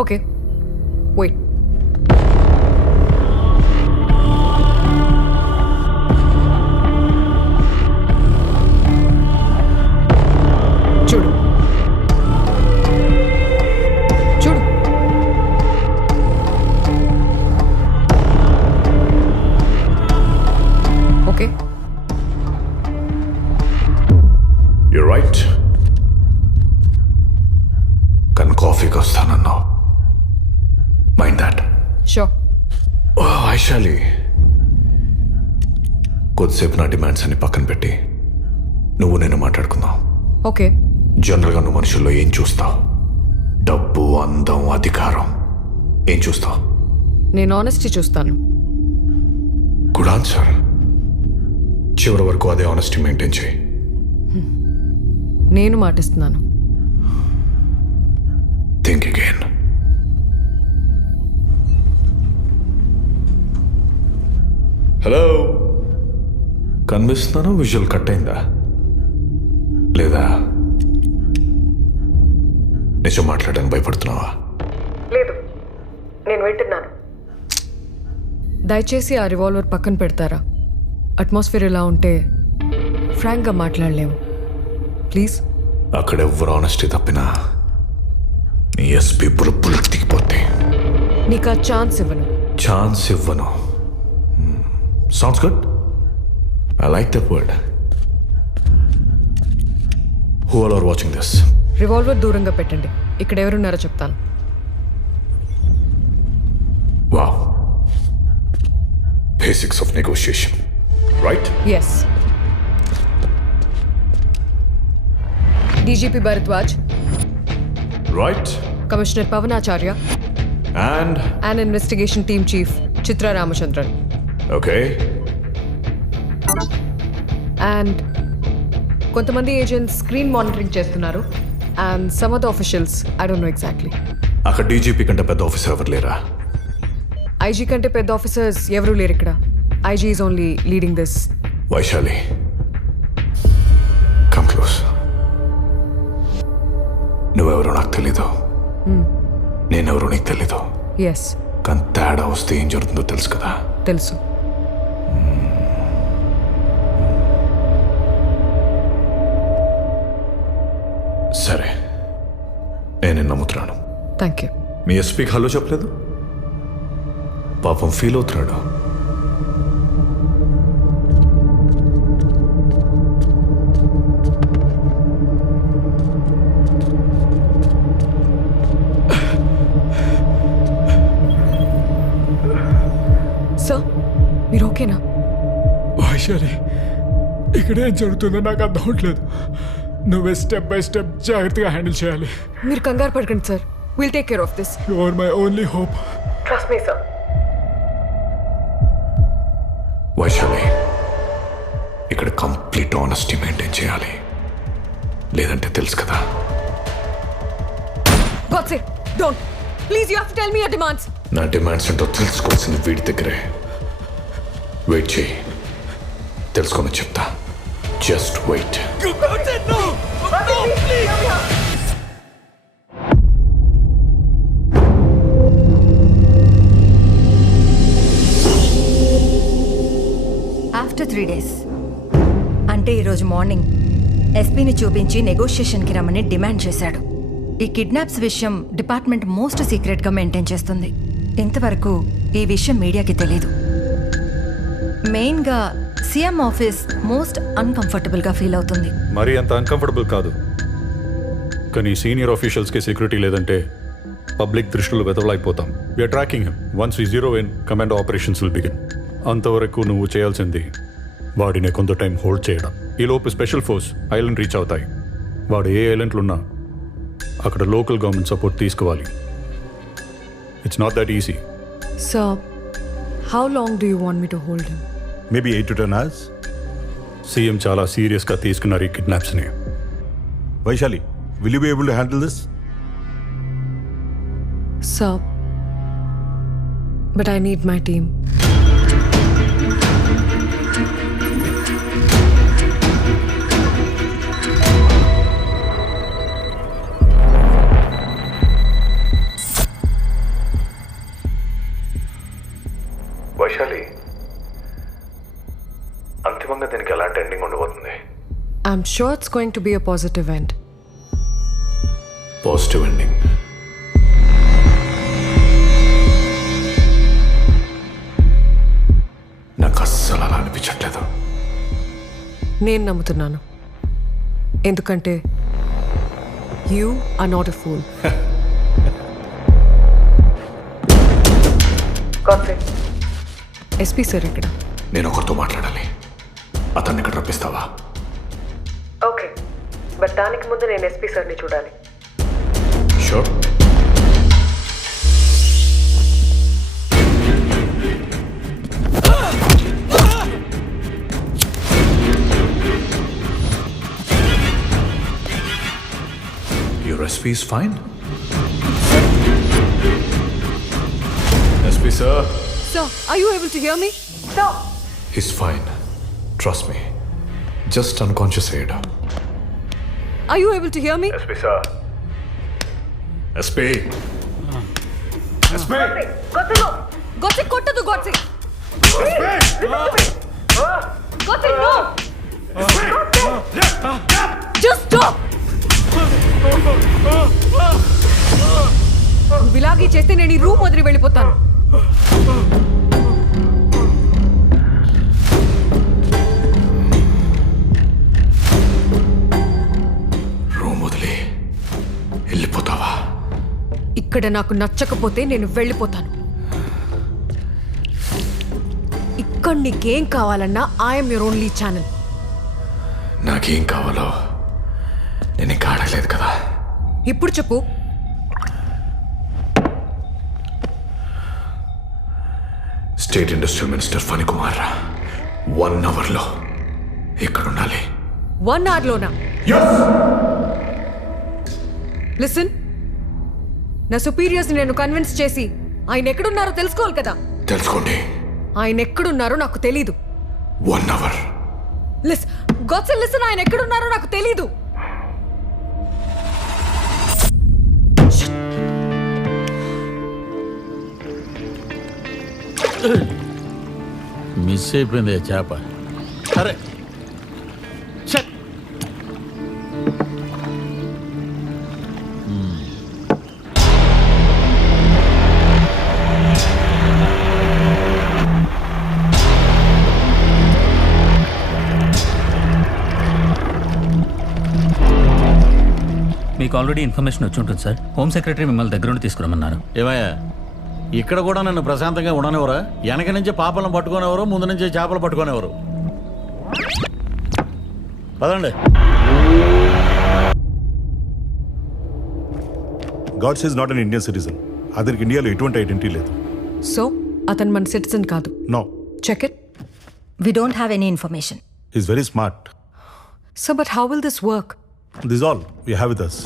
Okay wait. చూడు చూడు. Okay You're right. కానీ కాఫీకి వస్తానన్నావు. Mind that. షూర్. వైశాలి, కొద్దిసేపు నా డిమాండ్స్ అన్ని పక్కన పెట్టి నువ్వు నేను మాట్లాడుకుందాం. ఓకే. జనరల్గా నువ్వు మనుషుల్లో ఏం చూస్తావు? డబ్బు, అందం, అధికారం. ఏం చూస్తావు? నేను ఆనెస్టీ చూస్తాను. Good answer. చివరి వరకు అదే ఆనెస్టీ మెయింటైన్ చేయి. నేను మాటిస్తున్నాను. Think again. హలో, కనిపిస్తున్నాను? విజువల్ కట్ అయిందా లేదా? నిజం మాట్లాడడానికి భయపడుతున్నావా? లేదు, నేను వింటున్నాను. దయచేసి ఆ రివాల్వర్ పక్కన పెడతారా? అట్మాస్ఫియర్ ఇలా ఉంటే ఫ్రాంక్గా మాట్లాడలేము. ప్లీజ్. అక్కడ ఎవ్వరు ఆనెస్టీ తప్పినా నీ ఎస్పీ బుల్లెట్ దిగిపోతే నీకు ఆ ఛాన్స్ ఇవ్వను. ఛాన్స్ ఇవ్వను. Sounds good. I like that word. Who all are watching this? Revolver దూరంగా పెట్టండి. ఇక్కడ ఎవరున్నారో చెప్తాను. వావ్. Basics of negotiation, right? Yes. DGP Bharadwaj, right. Commissioner Pavanacharya and investigation team chief Chitra Ramachandran. Okay. And కొంతమంది ఏజెంట్స్ స్క్రీన్ మానిటరింగ్ చేస్తున్నారు. And some of the officials, I don't know exactly. అక్కడ DGP కంటే పెద్ద ఆఫీసర్ ఎవరు లేరా? ఐజీ కంటే పెద్ద ఆఫీసర్స్ ఎవరూ లేరు ఇక్కడ. IG is only leading this. Vaishali, come close. నువ్వెవరో నాకు తెలీదు, నేనెవరో నీకు తెలీదు. ఎస్. కానీ తేడా వస్తే ఏం జరుగుతుందో తెలుసు కదా? తెలుసు. సరే, నేను నమ్ముతున్నాను. Thank you. మీ ఎస్పీకి హలో చెప్పలేదు? పాపం ఫీల్ అవుతున్నాడు. సార్, మీరు ఓకేనా? వైశాలి, ఇక్కడ ఏం జరుగుతుందో నాకు అర్థం అవట్లేదు. నువ్వే స్టెప్ బై స్టెప్ జాగ్రత్తగా హ్యాండిల్ చేయాలి. మీరు కంగారు పడకండి sir. Will take care of this. You are my only hope. Trust me sir. Vaishali, ఇక్కడ కంప్లీట్ ఆనెస్టీ మెయింటైన్ చేయాలి, లేదంటే తెలుసు కదా. Godse, don't. Please, you have to tell me your demands. నా డిమాండ్స్ ఏంటో తెలుసుకోవాల్సింది వీడి దగ్గరే. వెయిట్ చేయి, తెలుసుకొని చెప్తా. Just wait. ఆఫ్టర్ 3 days అంటే ఈరోజు మార్నింగ్ ఎస్పీని చూపించి నెగోషియేషన్కి రమ్మని డిమాండ్ చేశాడు. ఈ కిడ్నాప్స్ విషయం డిపార్ట్మెంట్ మోస్ట్ సీక్రెట్గా మెయింటైన్ చేస్తుంది. ఇంతవరకు ఈ విషయం మీడియాకి తెలీదు. మెయిన్గా సీఎం ఆఫీస్ మోస్ట్ అన్కంఫర్టబుల్గా ఫీల్ అవుతుంది. మరీ అంత అన్కంఫర్టబుల్ కాదు, కానీ సీనియర్ ఆఫీషియల్స్కి సెక్యూరిటీ లేదంటే పబ్లిక్ దృష్టిలో వెతవలైపోతాం. We're tracking him. Once we zero in, command operations will begin. అంతవరకు నువ్వు చేయాల్సింది వాడిని కొంత టైం హోల్డ్ చేయడం. ఈలోపు స్పెషల్ ఫోర్స్ ఐలాండ్ రీచ్ అవుతాయి. వాడు ఏ ఐలాండ్లో ఉన్నా అక్కడ లోకల్ గవర్నమెంట్ సపోర్ట్ తీసుకోవాలి. It's not that easy. Sir, how long do you want me to hold him? Maybe 8 to 10 hours. CM చాలా సీరియస్గా తీసుకున్నారు ఈ కిడ్నాప్స్ని. Vaishali, will you be able to handle this? Sir, but I need my team. Vaishali, అంతిమంగా దీనికి ఎలాంటి ending ఉండబోతుంది? I'm sure it's going to be a positive end. Positive ending. నాకు అస్సలు అలా అనిపించట్లేదు. నేను నమ్ముతున్నాను, ఎందుకంటే you are not a fool. SP sir ఇక్కడ. నేను ఒకరితో మాట్లాడాలి. అతన్ని ఇక్కడ రప్పిస్తావా? ఓకే, బట్ దానికి ముందు నేను ఎస్పీ సార్ని చూడాలి. Sure. Your SP is fine? SP sir? Sir, are you able to hear me? Sir! He's fine. Trust me. Just unconscious aid. Are you able to hear me? SP sir. SP. SP. Gotse, kottadu Gotse! Gotse, no! Just stop! నువ్వు ఇలాగే చేస్తే నేను ఈ room వదిలి వెళ్ళిపోతాను. Room వదిలి వెళ్ళిపోతావా? ఇక్కడ నాకు నచ్చకపోతే నేను వెళ్ళిపోతాను. ఇక్కడ నీకేం కావాలన్నా ఐఎమ్ యువర్ ఓన్లీ ఛానల్. నాకేం కావాలో నేను ఇంకా అడగలేదు కదా. ఇప్పుడు చెప్పు. State industrial minister Phani Kumar 1 అవర్లో ఇక్కడ ఉండాలి. 1 అవర్లోనా? లిసన్, నా సుపీరియర్స్ నేను కన్విన్స్ చేసి ఆయన ఎక్కడున్నారో తెలుసుకోవాలి కదా. తెలుసుకోండి. ఆయన ఎక్కడున్నారో నాకు తెలీదు. 1 అవర్. లిసన్, ఆయన ఎక్కడున్నారో నాకు తెలీదు. మిస్ అయిపోయింది చేప. అరే ఛ! మీకు ఆల్రెడీ ఇన్ఫర్మేషన్ వచ్చి ఉంటుంది సార్. హోమ్ సెక్రటరీ మిమ్మల్ని దగ్గర నుండి తీసుకురమ్మన్నారు. ఏమయ్యా, ఇక్కడ కూడా నన్ను ప్రశాంతంగా ఉండనివరా? వెనక నుంచి పాపలను పట్టుకునేవారు, ముందు నుంచి చేపలు పట్టుకునేవారు. పదండి. గాడ్స్ is not an Indian citizen. అతనికి ఇండియాలో ఎటువంటి ఐడెంటిటీ లేదు. సో అతను మన సిటిజన్ కాదు. No. Check it. We don't have any information. Is very smart. So but how will this work? This all we have with us.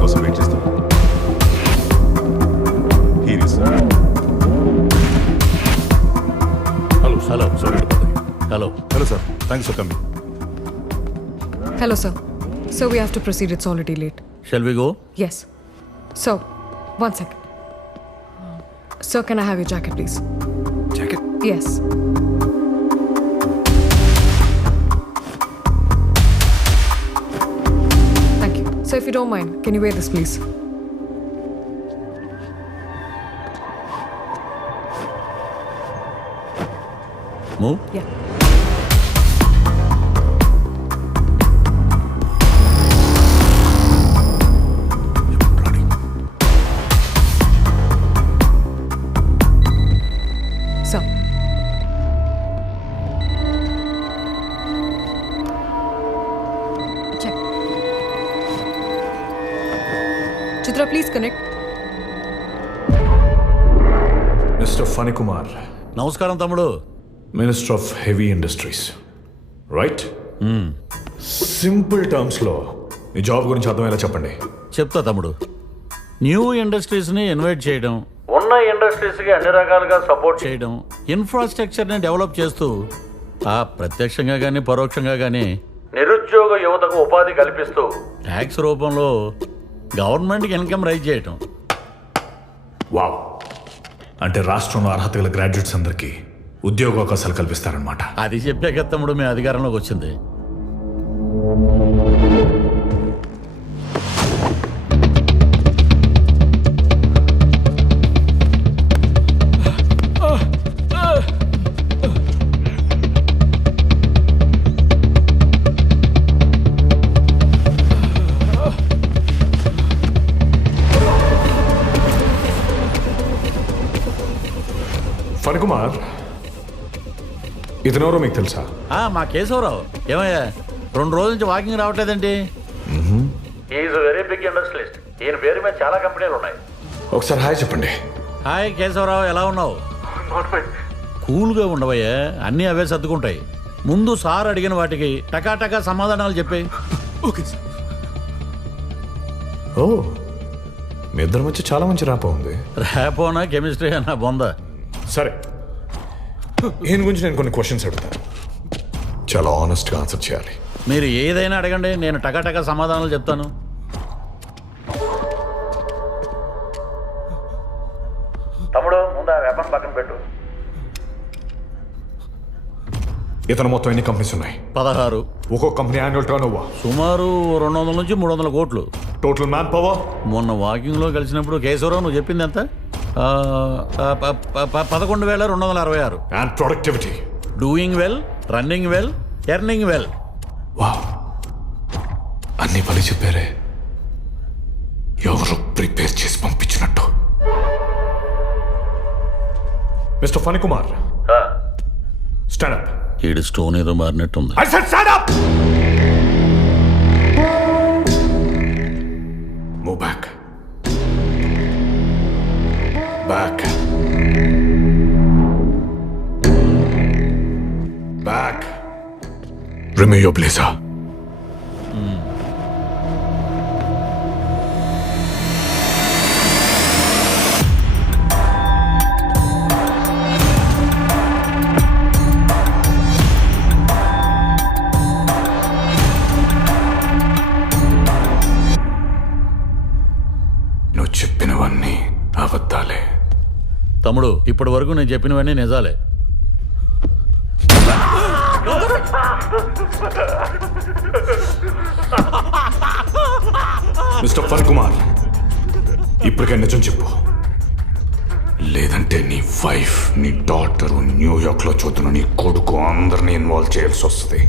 కోసం wait చేస్తాం. Hello hello. Sorry. Hello. Hello sir, thanks for coming. Hello, sir. So we have to proceed. It's already late. Shall we go? Yes. So, 1 second. Sir, can I have your jacket, please? Jacket. Yes. Thank you. So, if you don't mind, can you wear this, please? Move. Yeah. So, check. Chitra, please connect. Mister Phani Kumar, నమస్కారం తమ్ముడు. Minister of heavy industries, right? Simple టర్మ్స్లో మీ job గురించి అర్థమయ్యేలా చెప్పండి. చెప్తా తమ్ముడు. New ఇండస్ట్రీస్ని invite చేయడం, ఉన్న ఇండస్ట్రీస్కి అన్ని రకాలుగా సపోర్ట్ చేయడం, ఇన్ఫ్రాస్ట్రక్చర్ని డెవలప్ చేస్తూ ప్రత్యక్షంగా కానీ పరోక్షంగా కానీ నిరుద్యోగ యువతకు ఉపాధి కల్పిస్తూ ట్యాక్స్ రూపంలో గవర్నమెంట్కి ఇన్కమ్ రైజ్ చేయటం. వావ్, అంటే రాష్ట్రంలో అర్హత గల గ్రాడ్యుయేట్స్ అందరికీ ఉద్యోగ అవకాశాలు కల్పిస్తారనమాట. అది చెప్పే కదా తమ్ముడు మేము అధికారంలోకి వచ్చింది. ఫణికుమార్, ఇతనెవరో మీకు తెలుసా? మా కేశవరావు ఏమయ్యా 2 రోజుల నుంచి వాకింగ్ రావట్లేదండి? Is very big industrialist. ఈయన పేరు మీద చాలా కంపెనీలు ఉన్నాయి. ఒకసారి హాయ్ చెప్పండి. హాయ్ కేశవరావు, ఎలా ఉన్నావు? కూల్గా ఉండవయ్యా, అన్నీ అవే సర్దుకుంటాయి. ముందు సార్ అడిగిన వాటికి టకాటకా సమాధానాలు చెప్పాయి. Okay sir. ఓ, మీ ఇద్దరి మధ్య చాలా మంచి ర్యాపో ఉంది. ర్యాపోనా కెమిస్ట్రీ అన్నా బొందా? సరే, ఈయన గురించి నేను కొన్ని క్వశ్చన్స్ అడుగుతాను, చాలా ఆనెస్ట్గా ఆన్సర్ చేయాలి. మీరు ఏదైనా అడగండి, నేను టకాటకా సమాధానాలు చెప్తాను. తమ్ముడు ముందు ఆ వ్యాపారం పక్కన పెట్టు. ఇతను మొత్తం ఎన్ని కంపెనీస్ ఉన్నాయి? 16. ఒక్కో కంపెనీ యాన్యువల్ టర్న్ ఓవర్ సుమారు 200 నుంచి 300 కోట్లు. Total manpower? మొన్న వాకింగ్లో కలిసినప్పుడు కేశవరావు నువ్వు చెప్పింది ఎంత? 11,266. And productivity? Doing well, running well, earning well. Wow, అన్ని పని చెప్పారే, ఎవరు ప్రిపేర్ చేసి పంపించినట్టు. Mister Phanikumar, stand up. ఈడు స్టోన్ ఏదో మారినట్టుంది. I said stand up! Move back. Back. Back. Remove your blazer. నువ్వు చెప్పినవన్నీ అబద్ధాలే. తమ్ముడు, ఇప్పటి వరకు నేను చెప్పినవన్నీ నిజాలే. మిస్టర్ ఫణికుమార్, ఇప్పటికే నిజం చెప్పు, లేదంటే నీ వైఫ్, నీ డాటర్, న్యూయార్క్లో చూస్తున్న నీ కొడుకు అందరినీ ఇన్వాల్వ్ చేయాల్సి వస్తుంది.